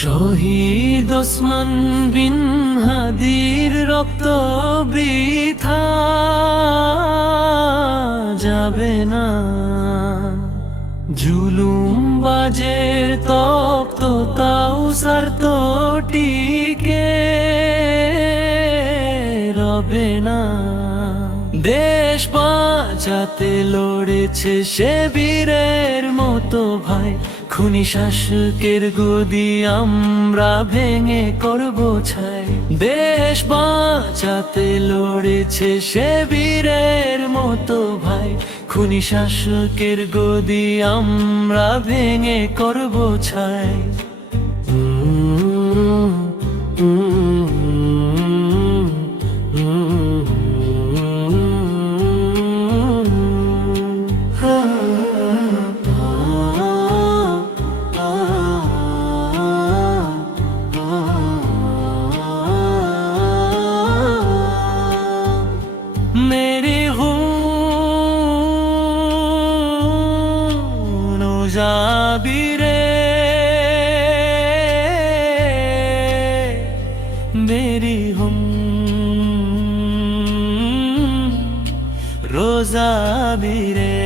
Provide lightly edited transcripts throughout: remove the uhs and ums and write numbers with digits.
শহীদ ওসমান বিন হাদির রক্ত বৃথা যাবে না, জুলুম বাজের তপ্ত তাউসার তো টিকে রবে না। দেশ বাঁচাতে লড়েছে সে বীরের মতো ভাই, খুনি শাসকের গদি আমরা ভেঙে করব ছাই। দেশ বাঁচাতে লড়েছে সে বীরের মতো ভাই, খুনি শাসকের গদি আমরা ভেঙে করব ছাই। मेरी खून जाबिरे, मेरी हम रोजा बिरे,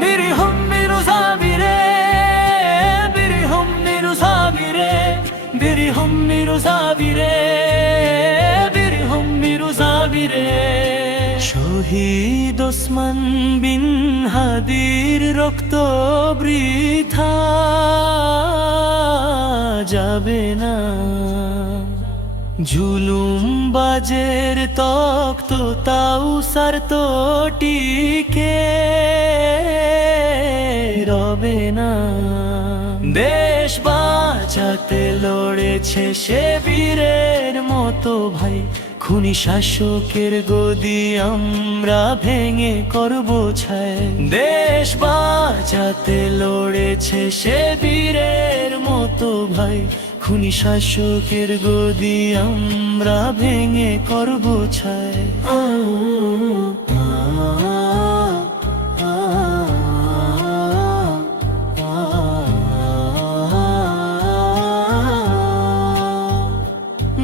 मेरी हम रोजा बिरे, मेरी हम रोजा बिरे, मेरी हम रोजा बिरे, मेरी हम रोजा बिरे। শহীদ ওসমান বিন হাদির রক্ত বৃথা যাবে না, জুলুম বাজের তক্ত তাউসার তো টিকে রবে না। দেশ বাঁচাতে লড়েছে সে বীরের মতো ভাই, খুনি শাসকের গদি আমরা ভেঙে করব ছাই। দেশ বাঁচাতে লড়েছে সে বীরের মতো ভাই, খুনি শাসকের গদি আমরা ভেঙে করব ছাই।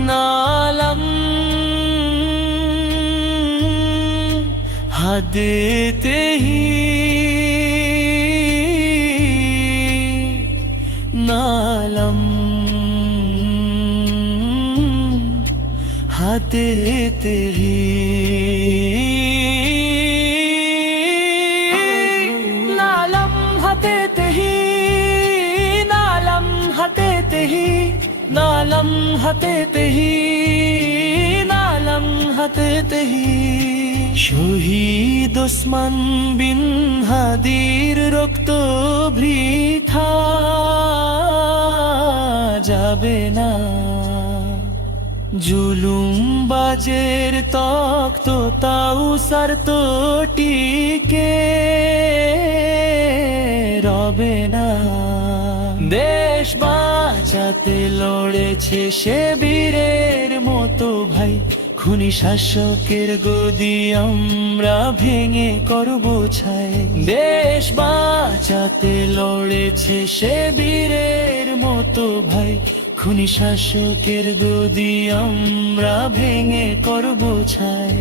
नालम देते ही नालम देते ही नालम देते ही नालम देते ही नालम देते ही नालम देते ही। শহীদ ওসমান বিন হাদির রক্ত বৃথা যাবে না, জুলুম বাজের তক্ত তাউসার তো টিকে রবে না। দেশ বাঁচাতে লড়েছে সে বীরের মতো ভাই, খুনি শাসকের গদি আমরা ভেঙে করব ছাই। দেশ বাঁচাতে লড়েছে সে বীরের মতো ভাই, খুনি শাসকের গদি আমরা ভেঙে করব ছাই।